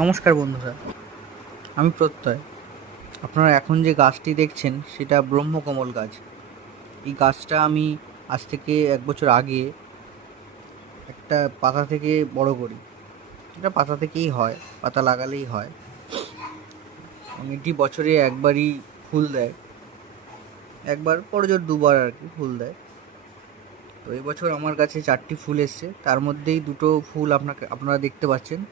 নমস্কার বন্ধুরা, আমি প্রত্যয়। আপনারা এখন যে গাছটি দেখছেন সেটা ব্রহ্মকমল গাছ। এই গাছটা আমি আজ থেকে 1 বছর আগে একটা পাতা থেকে বড় করি। এটা পাতা থেকেই হয়, পাতা লাগালেই হয়। এবং এটি বছরে একবারই ফুল দেয়, একবার বড় জোর দুবার আর কি ফুল দেয়। তো এই বছর আমার কাছে 4টি ফুল এসছে, তার মধ্যেই দুটো ফুল আপনারা দেখতে পাচ্ছেন।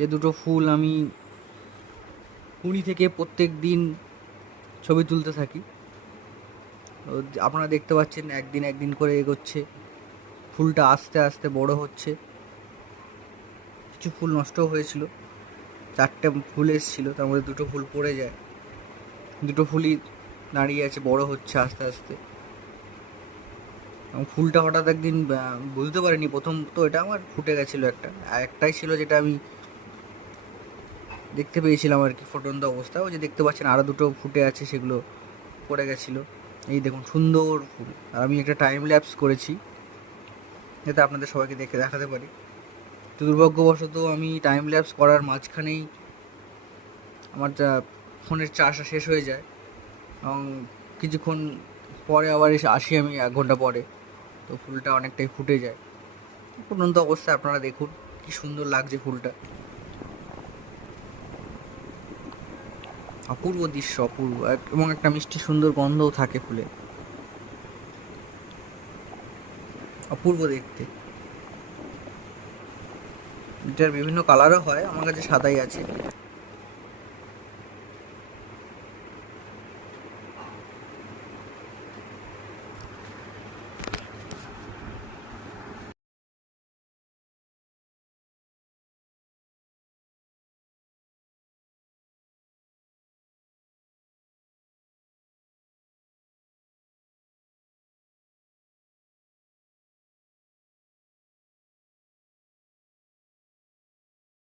যে দুটো ফুল আমি কুড়ি থেকে প্রত্যেক দিন ছবি তুলতে থাকি। তো আপনারা দেখতে পাচ্ছেন একদিন একদিন করে এগোচ্ছে, ফুলটা আস্তে আস্তে বড় হচ্ছে। কিছু ফুল নষ্টও হয়েছিল, 4টে ফুল এসেছিলো, তার মধ্যে দুটো ফুল পড়ে যায়। দুটো ফুলই দাঁড়িয়ে আছে, বড় হচ্ছে আস্তে আস্তে। এবং ফুলটা হঠাৎ একদিন বুঝতে পারিনি, প্রথম তো এটা আমার ফুটে গেছিলো একটা, আর একটাই ছিল যেটা আমি দেখতে পেয়েছিলাম আর কি ফুটন্ত অবস্থা। ওই যে দেখতে পাচ্ছেন আরও দুটো ফুটে আছে, সেগুলো পড়ে গেছিলো। এই দেখুন সুন্দর ফুল। আর আমি একটা টাইম ল্যাপস করেছি যাতে আপনাদের সবাইকে দেখাতে পারি। তো দুর্ভাগ্যবশত আমি টাইম ল্যাপস করার মাঝখানেই আমার যা ফোনের চার্জটা শেষ হয়ে যায়, এবং কিছুক্ষণ পরে আবার এসে আসি আমি 1 ঘন্টা পরে। তো ফুলটা অনেকটাই ফুটে যায়। ফুটন্ত অবস্থায় আপনারা দেখুন কি সুন্দর লাগছে ফুলটা। অপূর্ব দৃশ্য, অপূর্ব। এবং একটা মিষ্টি সুন্দর গন্ধও থাকে ফুলে, অপূর্ব দেখতে। এটার বিভিন্ন কালারও হয়, আমার কাছে সাদাই আছে।